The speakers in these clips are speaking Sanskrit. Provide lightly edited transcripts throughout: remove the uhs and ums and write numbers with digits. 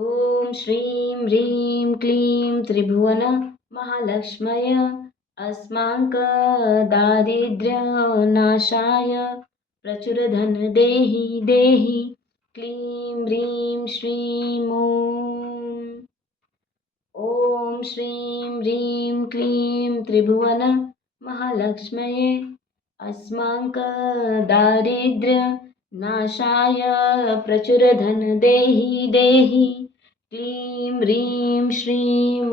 ॐ श्रीं ह्रीं क्लीं त्रिभुवन महालक्ष्मय अस्माकं दारिद्र्यनाशाय प्रचुरधन देहि देहि क्लीं ह्रीं श्रीं ॐ श्रीं ह्रीं क्लीं त्रिभुवन महालक्ष्मये अस्माकं दारिद्र्यनाशाय प्रचुरधन देहि देहि क्लीं ह्रीं श्रीं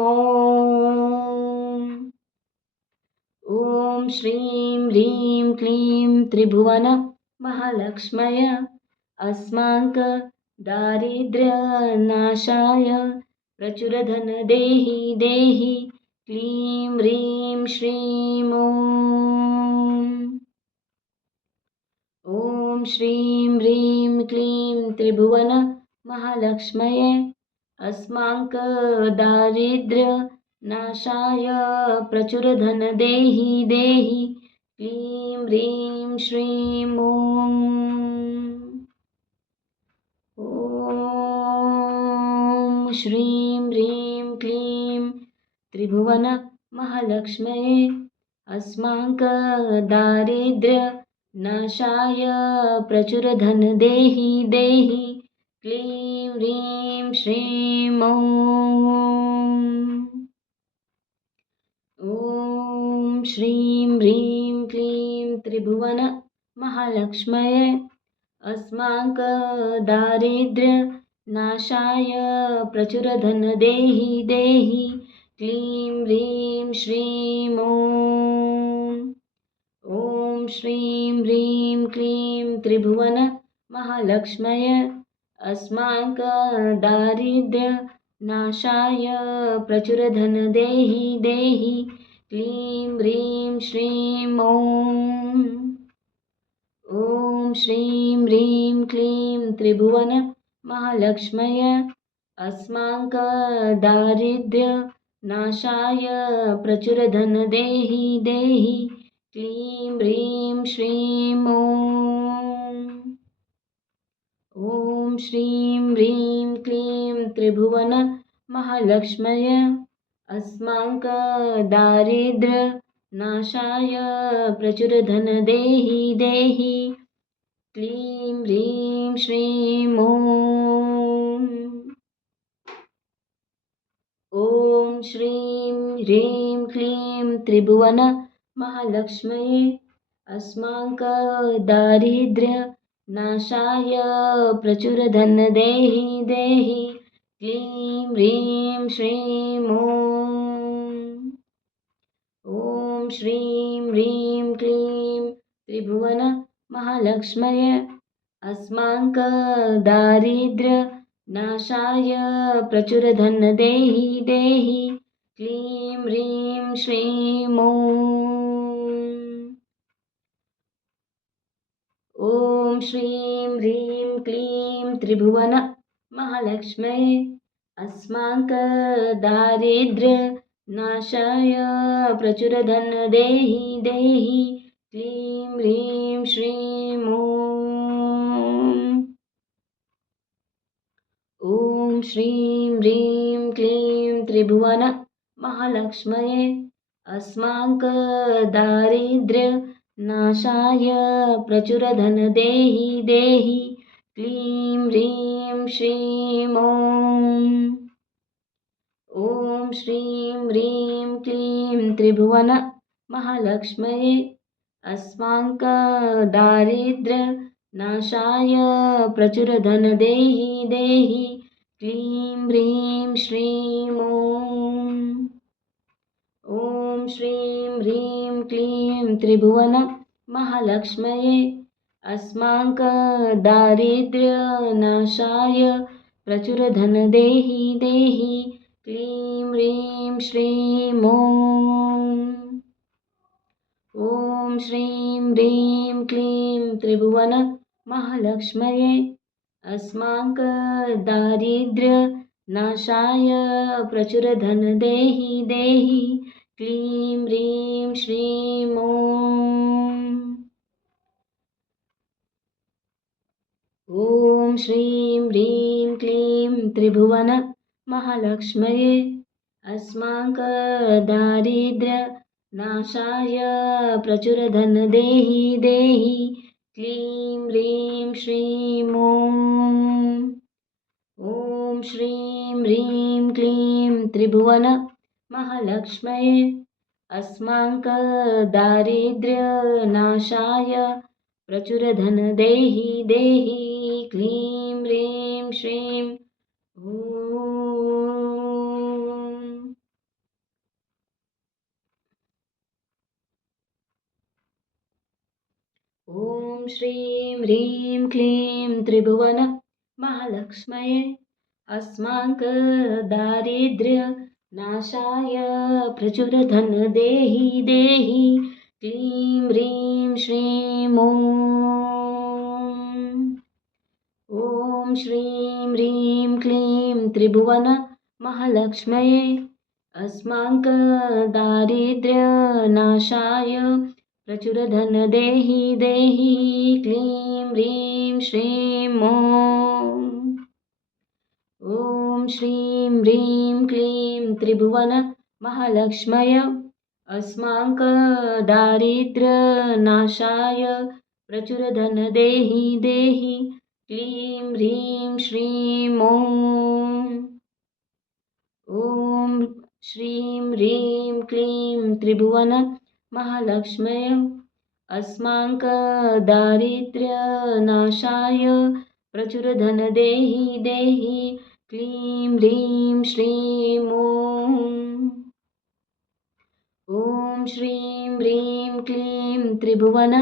ॐ श्रीं ह्रीं क्लीं त्रिभुवन महालक्ष्मय अस्माकं दारिद्र्यनाशाय प्रचुरधन देहि देहि क्लीं ह्रीं श्रीं ॐ श्रीं ह्रीं क्लीं त्रिभुवन महालक्ष्मये अस्माकं दारिद्र्यनाशाय प्रचुरधन देहि देहि क्लीं ह्रीं श्रीं ॐ श्रीं ह्रीं क्लीं त्रिभुवन महालक्ष्मये अस्माकं दारिद्र्यनाशाय प्रचुरधन देहि देहि क्लीं ह्रीं श्रीं ॐ श्रीं ह्रीं क्लीं त्रिभुवन महालक्ष्मये अस्माकं दारिद्र्यनाशाय प्रचुरधन देहि देहि क्लीं ह्रीं श्रीं ॐ श्रीं ह्रीं क्लीं त्रिभुवन महालक्ष्मय अस्माकं दारिद्र्यनाशाय प्रचुरधन देहि देहि क्लीं ह्रीं श्रीं ॐ श्रीं ह्रीं क्लीं त्रिभुवन महालक्ष्मय अस्माकं दारिद्र्यनाशाय प्रचुरधन देहि देहि क्लीं ह्रीं श्रीं ॐ श्रीं ह्रीं क्लीं त्रिभुवन महालक्ष्मय अस्माकं दारिद्र्यनाशाय प्रचुरधन देहि देहि क्लीं ह्रीं श्रीं ॐ श्रीं ह्रीं क्लीं त्रिभुवन महालक्ष्मये अस्माकं दारिद्र्यनाशाय प्रचुरधन देहि देहि क्लीं ह्रीं श्रीं ॐ श्रीं ह्रीं क्लीं त्रिभुवन महालक्ष्मये अस्माकं दारिद्र्यनाशाय प्रचुरधन देहि देहि क्लीं ह्रीं श्रीं ॐ श्रीं ह्रीं क्लीं त्रिभुवन महालक्ष्मये अस्माकं दारिद्र्यनाशाय प्रचुरधन देहि देहि क्लीं ह्रीं श्रीं ॐ श्रीं ह्रीं क्लीं त्रिभुवन महालक्ष्मये अस्माकं दारिद्र्यनाशाय प्रचुरधन देहि देहि क्लीं ह्रीं श्रीं ॐ श्रीं ह्रीं क्लीं त्रिभुवन महालक्ष्मये अस्माकं दारिद्र्यनाशाय प्रचुरधन देहि देहि क्लीं ह्रीं श्रीं ॐ श्रीं ह्रीं क्लीं त्रिभुवन महालक्ष्मये अस्माकं दारिद्र्यनाशाय प्रचुरधन देहि देहि क्लीं ह्रीं श्रीं ॐ श्रीं ह्रीं क्लीं त्रिभुवन महालक्ष्मये अस्माकं दारिद्र्यनाशाय प्रचुरधन देहि देहि क्लीं ह्रीं श्रीं ॐ श्रीं ह्रीं क्लीं त्रिभुवन महालक्ष्मये अस्माकदारिद्र्यनाशाय प्रचुरधन देहि देहि क्लीं ह्रीं श्रीं ॐ श्रीं ह्रीं क्लीं त्रिभुवन महालक्ष्मये अस्माकदारिद्र्यनाशाय प्रचुरधन देहि देहि क्लीं ह्रीं श्रीं ॐ श्रीं ह्रीं क्लीं त्रिभुवन महालक्ष्मये अस्माकदारिद्र्यनाशाय प्रचुरधन देहि देहि क्लीं ह्रीं श्रीं ॐ श्रीं ह्रीं क्लीं त्रिभुवन महालक्ष्मये अस्माकदारिद्र्यनाशाय प्रचुरधन देहि देहि क्लीं ह्रीं श्रीं ॐ श्रीं ह्रीं क्लीं त्रिभुवन महालक्ष्मय अस्माकदारिद्र्यनाशाय प्रचुरधन देहि देहि क्लीं ह्रीं श्रीं ॐ श्रीं ह्रीं क्लीं त्रिभुवन महालक्ष्मय अस्माकदारिद्र्यनाशाय प्रचुरधन देहि देहि क्लीं ह्रीं श्रीं ॐ श्रीं ह्रीं क्लीं त्रिभुवन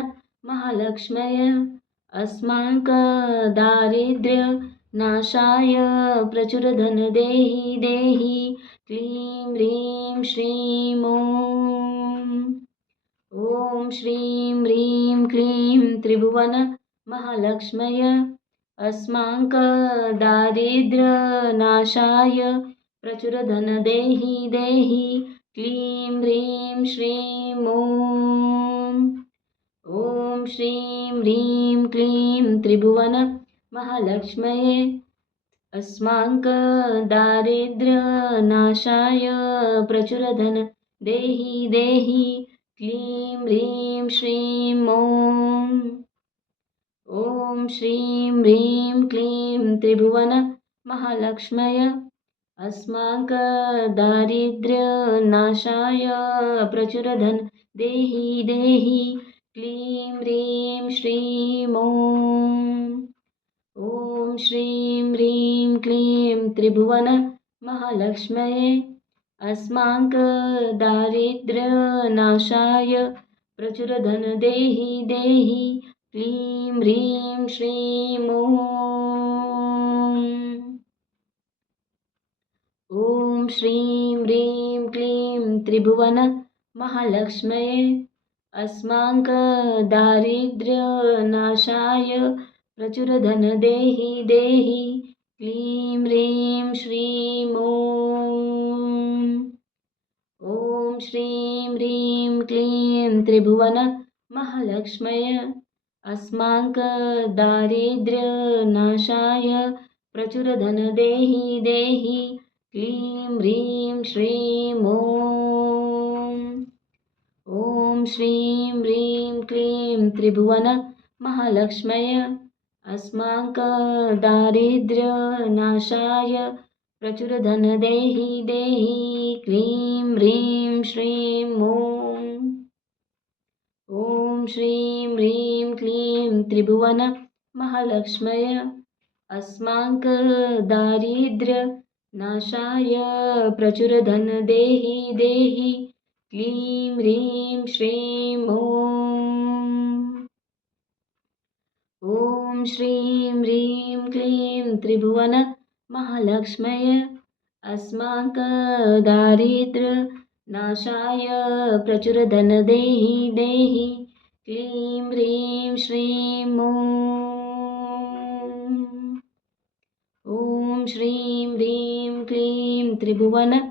महालक्ष्मय अस्माकदारिद्र्यनाशाय प्रचुरधन देहि देहि क्लीं ह्रीं श्रीं ॐ श्रीं ह्रीं क्लीं त्रिभुवन महालक्ष्मय अस्माकदारिद्र्यनाशाय प्रचुरधन देहि देहि क्लीं ह्रीं श्रीं ॐ श्रीं ह्रीं क्लीं त्रिभुवन महालक्ष्मये अस्माकदारिद्र्यनाशाय प्रचुरधन देहि देहि क्लीं ह्रीं श्रीं ॐ श्रीं ह्रीं क्लीं त्रिभुवन महालक्ष्मय अस्माकदारिद्र्यनाशाय प्रचुरधन देहि देहि क्लीं ह्रीं श्रीं ॐ श्रीं ह्रीं क्लीं त्रिभुवन महालक्ष्मये अस्माकदारिद्र्यनाशाय प्रचुरधन देहि देहि क्लीं ह्रीं श्रीं ॐ श्रीं ह्रीं क्लीं त्रिभुवन महालक्ष्मये अस्माकदारिद्र्यनाशाय प्रचुरधन देहि देहि क्लीं ह्रीं श्रीं ॐ श्रीं ह्रीं क्लीं त्रिभुवन महालक्ष्मय अस्माकदारिद्र्यनाशाय प्रचुरधन देहि देहि क्लीं ह्रीं श्रीं ॐ श्रीं ह्रीं क्लीं त्रिभुवन महालक्ष्मय अस्माकदारिद्र्यनाशाय प्रचुरधन देहि देहि क्लीं ह्रीं श्रीं ॐ श्रीं ह्रीं क्लीं त्रिभुवन महालक्ष्मय अस्माकदारिद्र्यनाशाय प्रचुरधन देहि देहि क्लीं ह्रीं श्रीं ॐ श्रीं ह्रीं क्लीं त्रिभुवन महालक्ष्मय अस्माकदारिद्र्यनाशाय प्रचुरधन देहि देहि क्लीं ह्रीं श्रीं ॐ श्रीं ह्रीं क्लीं त्रिभुवन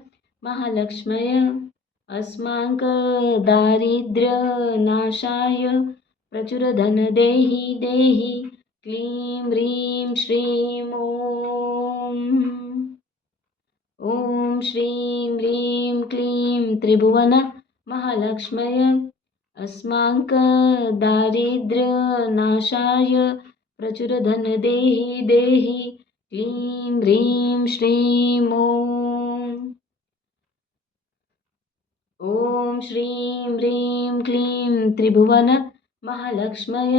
महालक्ष्मय अस्माकदारिद्र्यनाशाय प्रचुरधन देहि देहि क्लीं ह्रीं श्रीं श्रीं ह्रीं क्लीं त्रिभुवन महालक्ष्मय अस्माकदारिद्र्यनाशाय प्रचुरधन देहि देहि क्लीं ह्रीं श्रीं ॐ श्रीं ह्रीं क्लीं त्रिभुवन महालक्ष्मय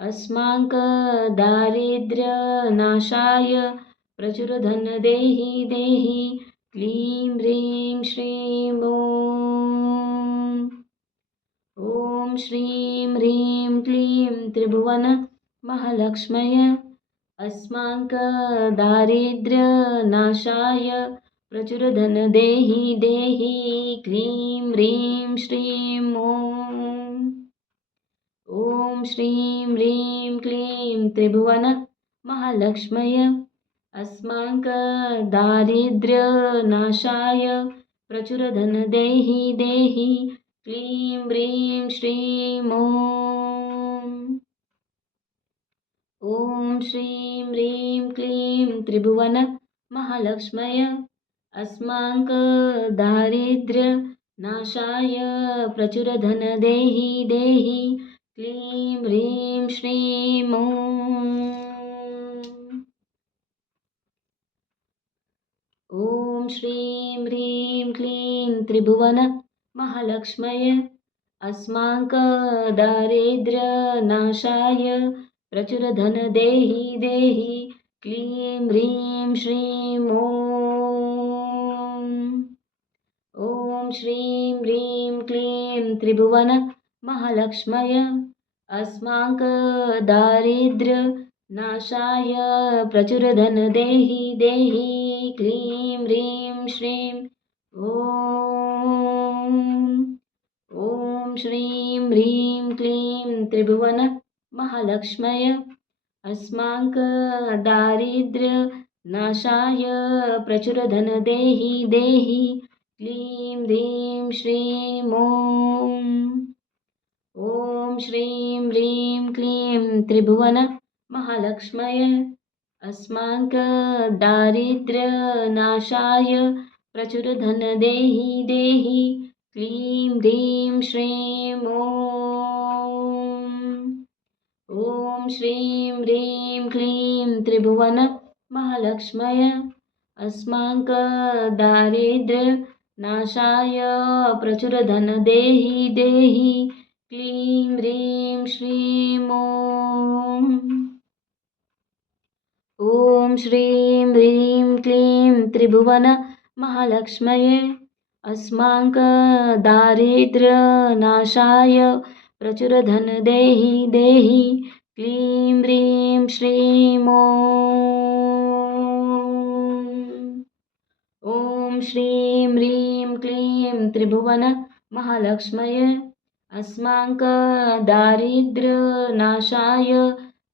अस्माकदारिद्र्यनाशाय प्रचुरधन देहि देहि क्लीं ह्रीं श्रीं ॐ श्रीं ह्रीं क्लीं त्रिभुवन महालक्ष्मय अस्माकदारिद्र्यनाशाय प्रचुरधन देहि देहि क्लीं ह्रीं श्रीं ॐ श्रीं ह्रीं क्लीं त्रिभुवन महालक्ष्मय अस्माकदारिद्र्यनाशाय प्रचुरधन देहि देहि क्लीं ह्रीं श्रीं ॐ श्रीं ह्रीं क्लीं त्रिभुवन महालक्ष्मय अस्माकदारिद्र्यनाशाय प्रचुरधन देहि देहि क्लीं ह्रीं श्रीं ॐ श्रीं ह्रीं क्लीं त्रिभुवन महालक्ष्मय अस्माकदारिद्र्यनाशाय प्रचुरधन देहि देहि क्लीं ह्रीं श्रीं ॐ श्रीं ह्रीं क्लीं त्रिभुवन महालक्ष्मय अस्माकदारिद्र्यनाशाय प्रचुरधन देहि देहि क्लीं ह्रीं श्रीं ॐ श्रीं ह्रीं क्लीं त्रिभुवन महालक्ष्मय अस्माकदारिद्र्यनाशाय प्रचुरधन देहि देहि क्लीं ह्रीं श्रीं ॐ श्रीं ह्रीं क्लीं त्रिभुवन महालक्ष्मय अस्माकदारिद्र्यनाशाय प्रचुरधन देहि देहि क्लीं ह्रीं श्रीं ॐ श्रीं ह्रीं क्लीं त्रिभुवन महालक्ष्मय अस्माकदारिद्र्यनाशाय प्रचुरधन देहि देहि क्लीं ह्रीं श्रीं ॐ श्रीं ह्रीं क्लीं त्रिभुवन महालक्ष्मय अस्माकदारिद्र्यनाशाय प्रचुरधन देहि देहि क्लीं ह्रीं श्रीं ॐ श्रीं ह्रीं क्लीं त्रिभुवन महालक्ष्मय अस्माकदारिद्र्यनाशाय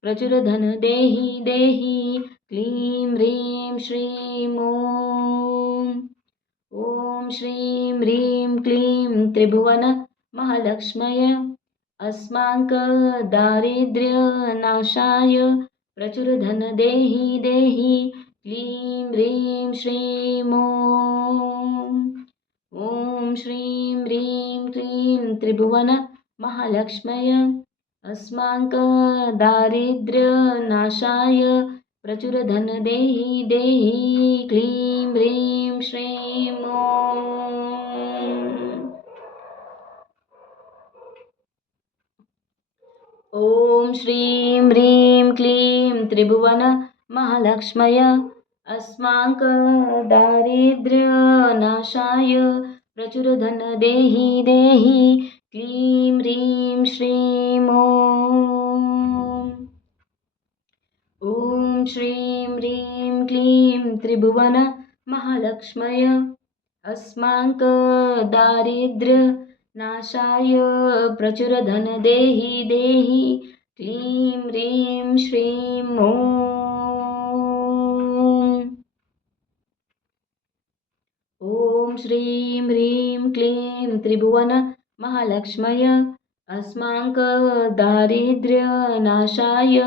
प्रचुरधन देहि देहि क्लीं ह्रीं श्रीं ॐ श्रीं ह्रीं क्लीं त्रिभुवन महालक्ष्मय अस्माकदारिद्र्यनाशाय प्रचुरधन देहि देहि क्लीं ह्रीं श्रीं ॐ श्रीं ह्रीं क्लीं त्रिभुवन महालक्ष्मय अस्माकदारिद्र्यनाशाय प्रचुरधन देहि देहि क्लीं ह्रीं श्रीं ॐ श्रीं ह्रीं क्लीं त्रिभुवन महालक्ष्मय अस्माकदारिद्र्यनाशाय प्रचुरधन देहि देहि क्लीं ह्रीं श्रीं ॐ श्रीं ह्रीं क्लीं त्रिभुवन महालक्ष्मय अस्माकदारिद्र्यनाशाय प्रचुरधन देहि देहि क्लीं ह्रीं श्रीं ॐ श्रीं ह्रीं क्लीं त्रिभुवन महालक्ष्मय अस्माकदारिद्र्यनाशाय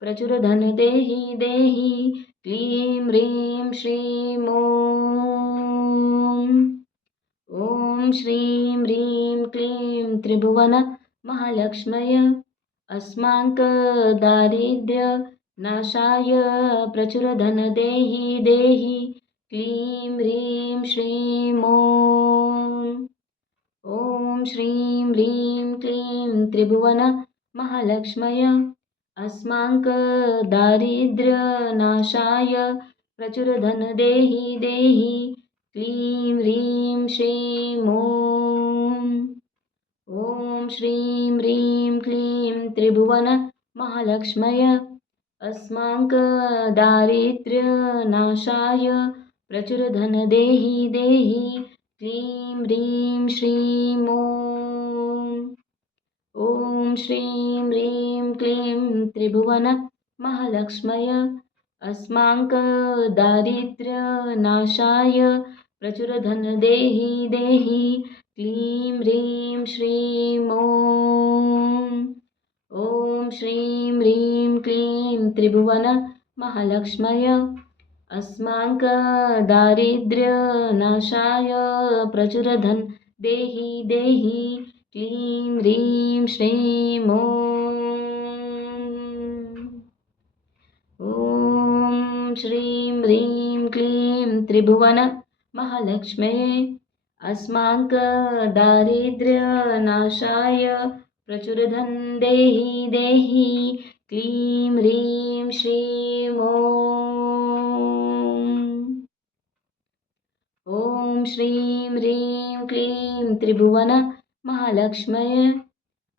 प्रचुरधन देहि देहि क्लीं ह्रीं श्रीं ॐ श्रीं ह्रीं क्लीं त्रिभुवन महालक्ष्मय अस्माकदारिद्र्यनाशाय प्रचुरधनदेहि देहि क्लीं ह्रीं श्रीं ॐ श्रीं ह्रीं क्लीं त्रिभुवन महालक्ष्मय अस्माकदारिद्र्यनाशाय प्रचुरधनदेहि देहि क्लीं ह्रीं श्रीं ॐ श्रीं ह्रीं क्लीं त्रिभुवन महालक्ष्मय अस्माकदारिद्र्यनाशाय प्रचुरधनदेहि देहि क्लीं ह्रीं श्रीं ॐ श्रीं ह्रीं क्लीं त्रिभुवन महालक्ष्मय अस्माकदारिद्र्यनाशाय प्रचुरधनदेहि देहि क्लीं ह्रीं श्रीं ॐ श्रीं ह्रीं क्लीं त्रिभुवन महालक्ष्मय अस्माकदारिद्र्यनाशाय प्रचुरधनदेहि देहि क्लीं ह्रीं श्रीं ॐ श्रीं ह्रीं क्लीं त्रिभुवन महालक्ष्मये अस्माकदारिद्र्यनाशाय प्रचुरधनदेहि देहि क्लीं ह्रीं श्रीं ॐ श्रीं ह्रीं क्लीं त्रिभुवन महालक्ष्मय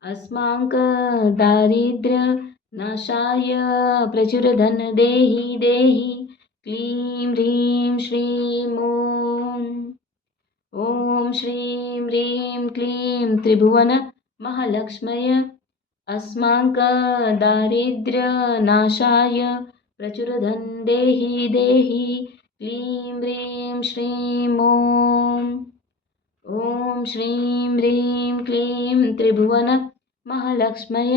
अस्माकदारिद्र्यनाशाय प्रचुरधनदेहि देहि क्लीं ह्रीं श्रीं ॐ श्रीं ह्रीं क्लीं त्रिभुवन महालक्ष्मय अस्माकदारिद्र्यनाशाय प्रचुरधनदेहि देहि क्लीं ह्रीं श्रीं ॐ श्रीं ह्रीं क्लीं त्रिभुवन महालक्ष्मय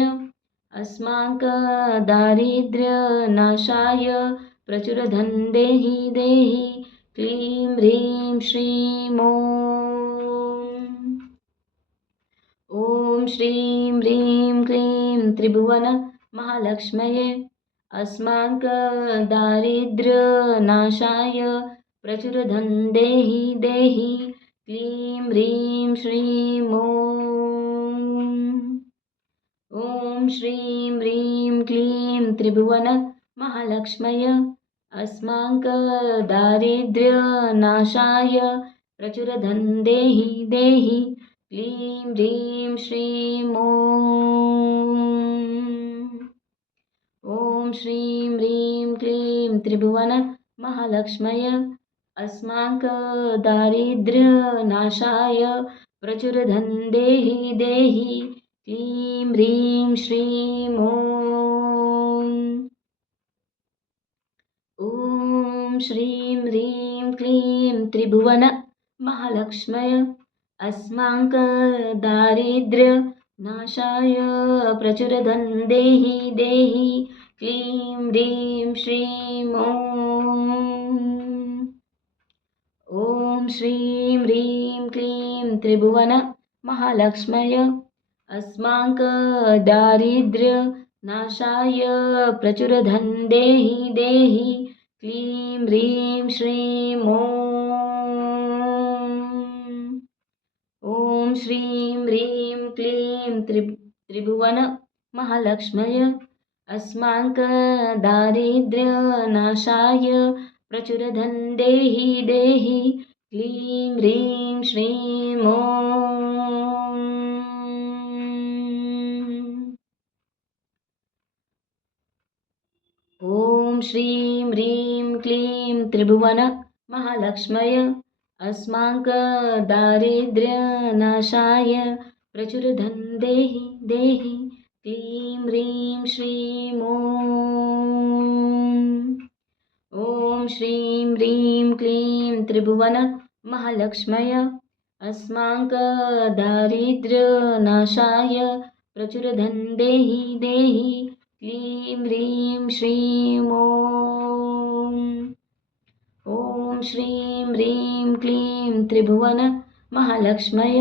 अस्माकदारिद्र्यनाशाय प्रचुरधनदेहि देहि क्लीं ह्रीं श्रीं ॐ श्रीं ह्रीं क्लीं त्रिभुवन महालक्ष्मये अस्माकदारिद्र्यनाशाय प्रचुरधनदेहि देहि क्लीं ह्रीं श्रीं ॐ श्रीं ह्रीं क्लीं त्रिभुवन महालक्ष्मय अस्माकदारिद्र्यनाशाय प्रचुरधनदेहि देहि क्लीं ह्रीं श्रीं ॐ श्रीं ह्रीं क्लीं त्रिभुवन महालक्ष्मय अस्माकदारिद्र्यनाशाय प्रचुरधनदेहि देहि क्लीं ह्रीं श्रीं ॐ श्रीं ह्रीं क्लीं त्रिभुवन महालक्ष्मय अस्माकदारिद्र्यनाशाय प्रचुरधनदेहि देहि क्लीं ह्रीं श्रीं ॐ श्रीं ह्रीं क्लीं त्रिभुवन महालक्ष्मय अस्माकदारिद्र्यनाशाय प्रचुरधनदेहि देहि क्लीं ह्रीं श्रीं ॐ श्रीं ह्रीं क्लीं त्रिभुवन महालक्ष्मय अस्माकदारिद्र्यनाशाय प्रचुरधनदेहि देहि क्लीं ह्रीं श्रीं ॐ श्रीं ह्रीं क्लीं त्रिभुवन महालक्ष्मय अस्माकदारिद्र्यनाशाय प्रचुरधनदेहि देहि क्लीं ह्रीं श्रीं ॐ श्रीं ह्रीं क्लीं त्रिभुवन महालक्ष्मय अस्माकदारिद्र्यनाशाय प्रचुरधनदेहि देहि क्लीं ह्रीं श्रीं ॐ श्रीं ह्रीं क्लीं त्रिभुवन महालक्ष्मय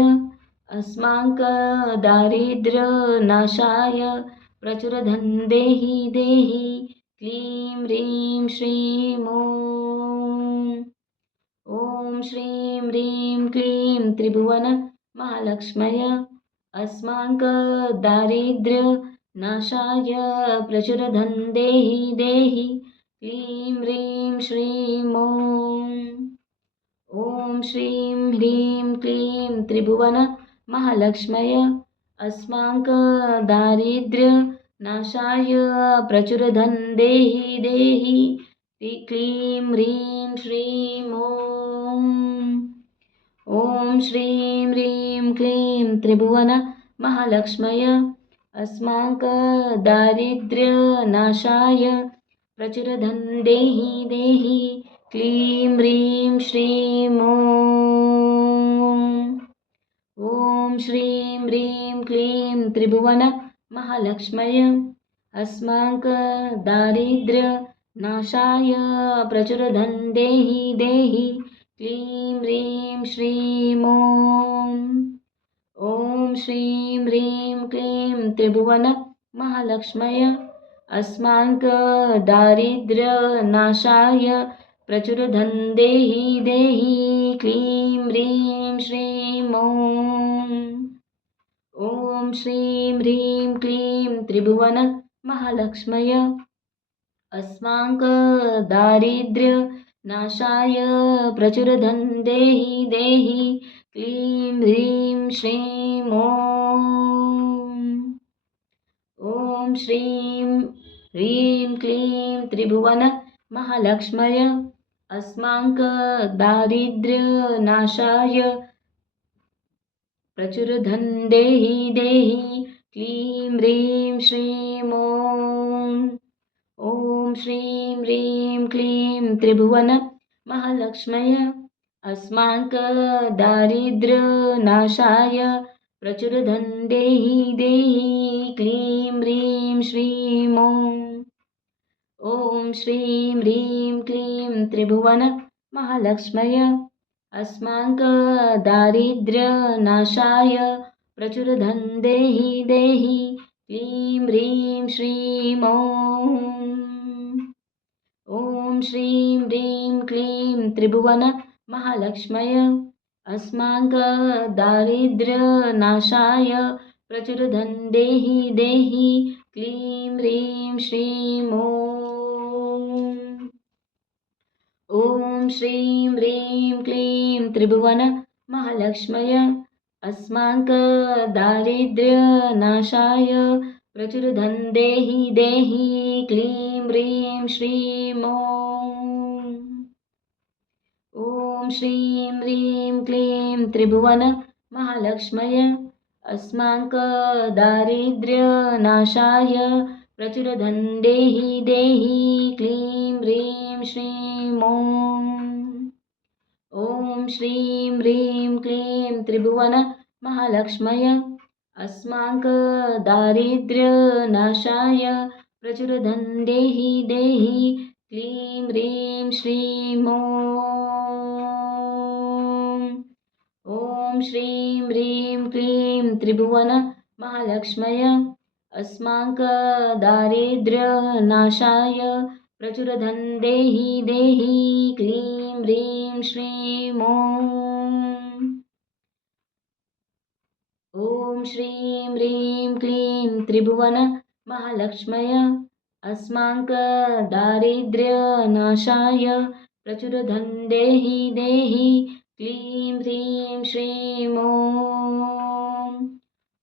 अस्माकं दारिद्र्यनाशाय प्रचुरधन देहि देहि क्लीं ह्रीं श्रीं ॐ श्रीं ह्रीं क्लीं त्रिभुवन महालक्ष्मय अस्माकं दारिद्र्यनाशाय प्रचुरधन देहि देहि क्लीं ह्रीं श्रीं ॐ श्रीं ह्रीं क्लीं त्रिभुवन महालक्ष्मय अस्माकं दारिद्र्यनाशाय प्रचुरधन देहि देहि क्लीं ह्रीं श्रीं ॐ श्रीं ह्रीं क्लीं त्रिभुवन महालक्ष्मय अस्माकं दारिद्र्यनाशाय प्रचुरधन देहि देहि क्लीं ह्रीं श्रीं ॐ श्रीं ह्रीं क्लीं त्रिभुवन महालक्ष्मय अस्माकं दारिद्र्यनाशाय प्रचुरधन देहि देहि क्लीं ह्रीं श्रीं ॐ श्रीं ह्रीं क्लीं त्रिभुवन महालक्ष्मय अस्माकं दारिद्र्यनाशाय प्रचुरधन देहि देहि क्लीं ह्रीं श्रीं ॐ श्रीं ह्रीं क्लीं त्रिभुवन महालक्ष्मय अस्माकं दारिद्र्यनाशाय प्रचुरधन देहि देहि क्लीं ह्रीं श्रीं ॐ श्रीं ह्रीं क्लीं त्रिभुवन महालक्ष्मय अस्माकं दारिद्र्यनाशाय प्रचुरधन देहि देहि क्लीं ह्रीं श्रीं ॐ श्रीं ह्रीं क्लीं त्रिभुवन महालक्ष्मय अस्माकं दारिद्र्यनाशाय प्रचुरधन देहि देहि क्लीं ह्रीं श्रीं ॐ श्रीं ह्रीं क्लीं त्रिभुवन महालक्ष्मय अस्माकं दारिद्र्यनाशाय प्रचुरधन देहि देहि क्लीं ह्रीं श्रीं ॐ श्रीं ह्रीं क्लीं त्रिभुवन महालक्ष्मय अस्माकं दारिद्र्यनाशाय प्रचुरधन देहि देहि क्लीं ह्रीं श्रीं ॐ श्रीं ह्रीं क्लीं त्रिभुवन महालक्ष्मय अस्माकं दारिद्र्यनाशाय प्रचुरधन देहि देहि क्लीं ह्रीं श्रीं ॐ श्रीं ह्रीं क्लीं त्रिभुवन महालक्ष्मय अस्माकं दारिद्र्यनाशाय प्रचुरधन देहि देहि क्लीं ह्रीं श्रीं ॐ श्रीं ह्रीं क्लीं त्रिभुवन महालक्ष्मय अस्माकं दारिद्र्यनाशाय प्रचुरधन देहि देहि क्लीं ह्रीं श्रीं ॐ श्रीं ह्रीं क्लीं त्रिभुवन महालक्ष्मय अस्माकं दारिद्र्यनाशाय प्रचुरधन देहि देहि क्लीं ह्रीं श्रीं ॐ श्रीं ह्रीं क्लीं त्रिभुवन महालक्ष्मय अस्माकं दारिद्र्यनाशाय प्रचुरधन देहि देहि क्लीं ह्रीं श्रीं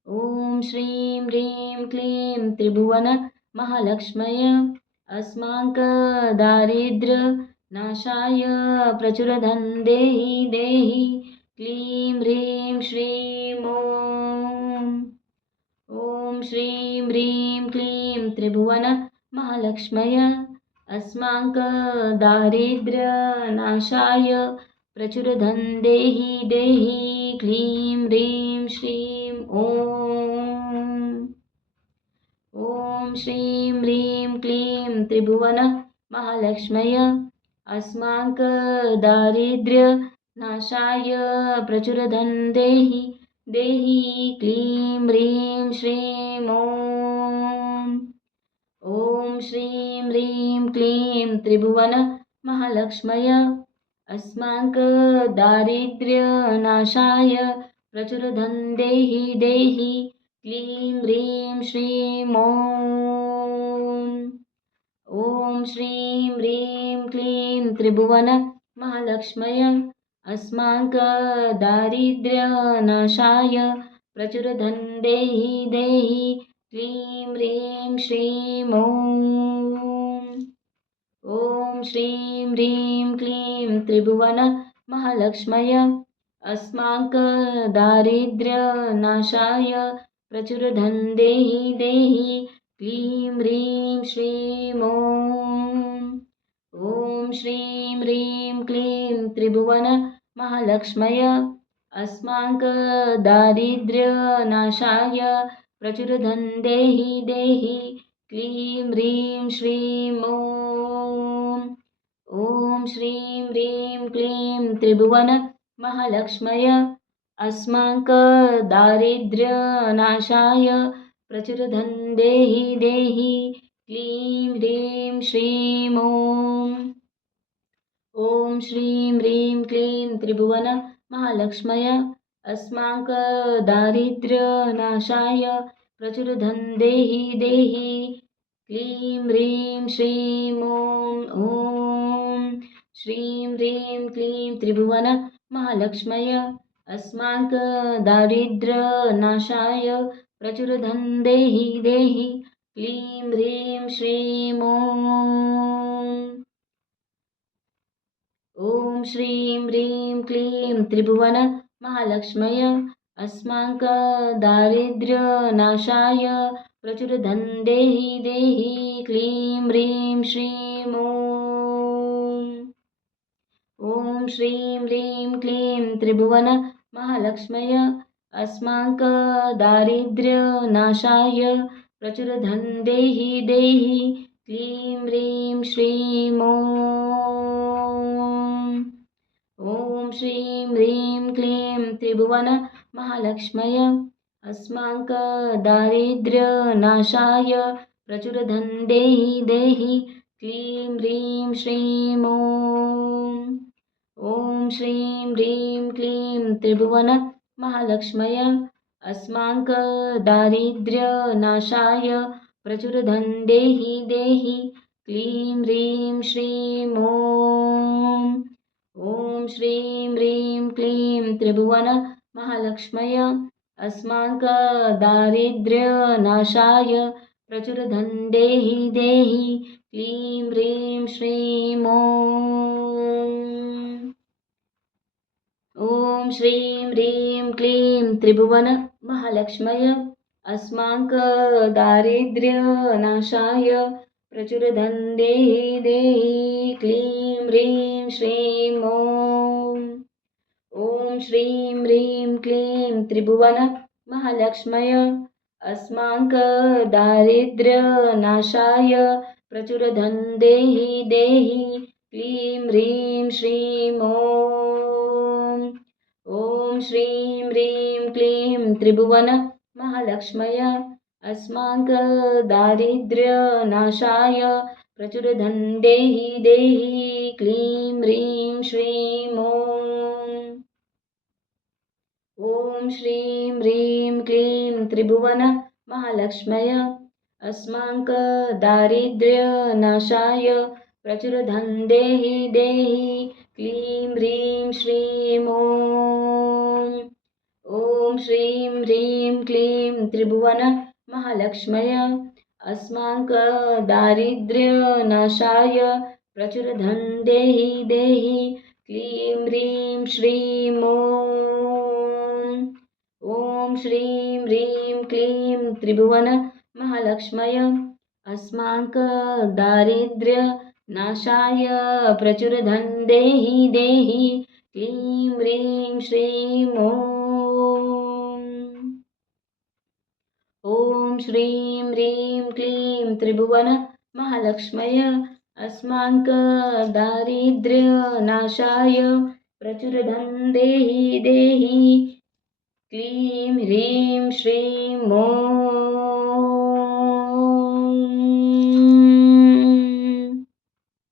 ॐ श्रीं ह्रीं क्लीं त्रिभुवन महालक्ष्मय अस्माकं दारिद्र्यनाशाय प्रचुरधन देहि देहि क्लीं ह्रीं श्रीं ॐ श्रीं ह्रीं क्लीं त्रिभुवन महालक्ष्मय अस्माकं दारिद्र्यनाशाय प्रचुरधन देहि देहि क्लीं ह्रीं श्रीं ॐ श्रीं ह्रीं क्लीं त्रिभुवन महालक्ष्मय अस्माकं दारिद्र्यनाशाय नाशाय प्रचुरधन देहि देहि क्लीं ह्रीं श्रीं ॐ श्रीं ह्रीं क्लीं त्रिभुवन महालक्ष्मय अस्माकदारिद्र्यनाशाय प्रचुरधन देहि देहि क्लीं ह्रीं श्रीं ॐ श्रीं ह्रीं क्लीं त्रिभुवन महालक्ष्मय अस्माकदारिद्र्यनाशाय प्रचुरधन देहि देहि क्लीं ह्रीं श्रीं ॐ श्रीं ह्रीं क्लीं त्रिभुवन महालक्ष्मय अस्माकदारिद्र्यनाशाय प्रचुरधन देहि देहि क्लीं ह्रीं श्रीं ॐ श्रीं ह्रीं क्लीं त्रिभुवन महालक्ष्मय अस्माकदारिद्र्यनाशाय प्रचुरधन देहि देहि क्लीं ह्रीं श्रीं ॐ श्रीं ह्रीं क्लीं त्रिभुवन महालक्ष्मय अस्माकदारिद्र्यनाशाय प्रचुरधन देहि देहि क्लीं ह्रीं श्रीं ॐ श्रीं ह्रीं क्लीं त्रिभुवन महालक्ष्मय अस्माकदारिद्र्यनाशाय प्रचुरधन देहि देहि क्लीं ह्रीं श्रीं ॐ श्रीं ह्रीं क्लीं त्रिभुवन महालक्ष्मय अस्माकदारिद्र्यनाशाय प्रचुरधन देहि देहि क्लीं ह्रीं श्रीं ॐ श्रीं ह्रीं क्लीं त्रिभुवन महालक्ष्मय अस्माकदारिद्र्यनाशाय प्रचुरधन देहि देहि क्लीं ह्रीं श्रीं ॐ श्रीं ह्रीं क्लीं त्रिभुवन महालक्ष्मय अस्माकदारिद्र्यनाशाय प्रचुरधन देहि देहि क्लीं ह्रीं श्रीं ॐ श्रीं ह्रीं क्लीं त्रिभुवन महालक्ष्मय अस्माकदारिद्र्यनाशाय प्रचुरधन देहि देहि क्लीं ह्रीं श्रीं ॐ श्रीं ह्रीं क्लीं त्रिभुवन महालक्ष्मय अस्माकदारिद्र्यनाशाय प्रचुरधन देहि देहि क्लीं ह्रीं श्रीं ॐ श्रीं ह्रीं क्लीं त्रिभुवन महालक्ष्मय अस्माकदारिद्र्यनाशाय प्रचुरधन देहि देहि क्लीं ह्रीं श्रीं ॐ श्रीं ह्रीं क्लीं त्रिभुवन महालक्ष्मय अस्माकदारिद्र्यनाशाय प्रचुरधन देहि देहि क्लीं ह्रीं श्रीं ॐ श्रीं ह्रीं क्लीं त्रिभुवन महालक्ष्मय अस्माकदारिद्र्यनाशाय प्रचुरधन देहि देहि क्लीं ह्रीं श्रीं ॐ श्रीं ह्रीं क्लीं त्रिभुवन महालक्ष्मय अस्माकदारिद्र्यनाशाय प्रचुरधन देहि देहि क्लीं ह्रीं श्रीं ॐ श्रीं ह्रीं क्लीं त्रिभुवन महालक्ष्मय अस्माकदारिद्र्यनाशाय प्रचुरधन देहि देहि क्लीं ह्रीं श्रीं ॐ श्रीं ह्रीं क्लीं त्रिभुवन महालक्ष्मय अस्माकदारिद्र्यनाशाय प्रचुरधन देहि देहि क्लीं ह्रीं श्रीं ॐ श्रीं ह्रीं क्लीं त्रिभुवन महालक्ष्मय अस्माकदारिद्र्यनाशाय प्रचुरधन देहि देहि क्लीं ह्रीं श्रीं ॐ श्रीं ह्रीं क्लीं त्रिभुवन महालक्ष्मय अस्माकदारिद्र्यनाशाय प्रचुरधं देहि देहि क्लीं ह्रीं श्रीं ॐ